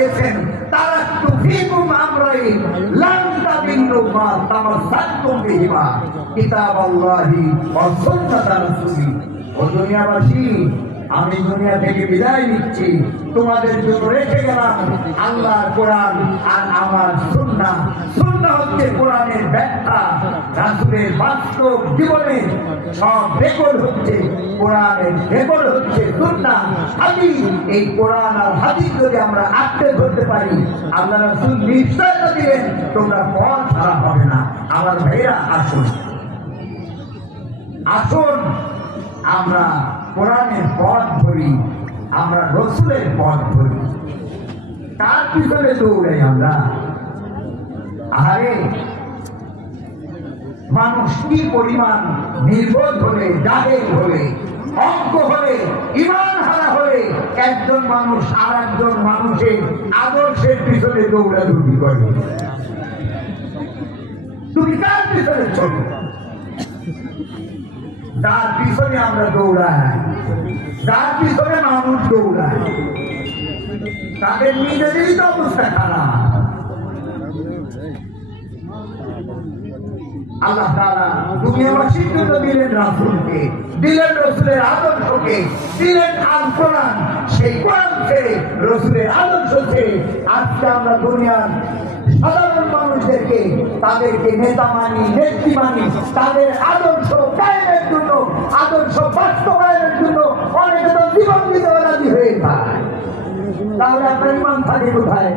দিয়েছেন, তারাকতু ফীকুম আমরাইন লান তাদিল্লু মা তামাসসাকতুম বিহিমা কিতাবাল্লাহি ওয়া সুন্নাতা রাসূলি। ও দুনিয়াবাসী, আমি দুনিয়া থেকে বিদায় নিচ্ছি, তোমাদের জন্য রেখে গেলাম আল্লাহর কোরআন আর আমার সুন্নাহ। সুন্নাহ হচ্ছে কোরআনের ব্যাখ্যা, রাসূলের বাস্তব জীবনে সব রেকর্ড হচ্ছে কোরআনের, রেকর্ড হচ্ছে সুন্নাহ হাদিস। এই কোরআন আর হাদিস যদি আমরা আঁকড়ে ধরতে পারি, আল্লাহ রাসূল নিশ্চয়তা দিলেন তোমরা পথ ছাড়া হবে না। আমার ভাইরা, আসুন আসুন আমরা কোরআনের পথ ধরি, আমরা রসুলের পথ ধরি। তার পিছনে দৌড়াই আমরা। আরে মানুষ কি পরিমাণ নির্বোধ হলে, জাহেল হলে, অজ্ঞ হলে, ঈমান হারা হলে একজন মানুষ আর একজন মানুষের আদর্শের পিছনে দৌড়াদৌড়ি করে। তুমি কার পিছনে চলো? যার পিছনে আমরা দৌড়াই, যার পিছনে মানুষ দৌড়ায়, তাদের নিজেদেরই তো অবস্থা খারাপ। আল্লাহ তাআলা দুনিয়াবাসীর জন্য দিলেন রাসূলকে, দিলেন রসুলের আদর্শকে, দিলেন আল কোরআন। সেই কোরআন ছেড়ে, রসুলের আদর্শ ছেড়ে আজকে আমরা দুনিয়ার সাধারণ মানুষদেরকে, তাদেরকে নেতা মানি, নেত্রী মানি, তাদের আদর্শ কায়েমের জন্য, আদর্শ বাস্তবায়নের জন্য অনেকে তো জীবন দিতে রাজি হয়ে যায়। তাহলে আপনার ইমান থাকে কোথায়?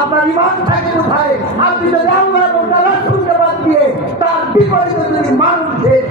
আপনার ইমান থাকে কোথায়? আপনি যদি আল্লাহ এবং তার রাসূলকে বাদ দিয়ে তার বিপরীতে যদি মানুষের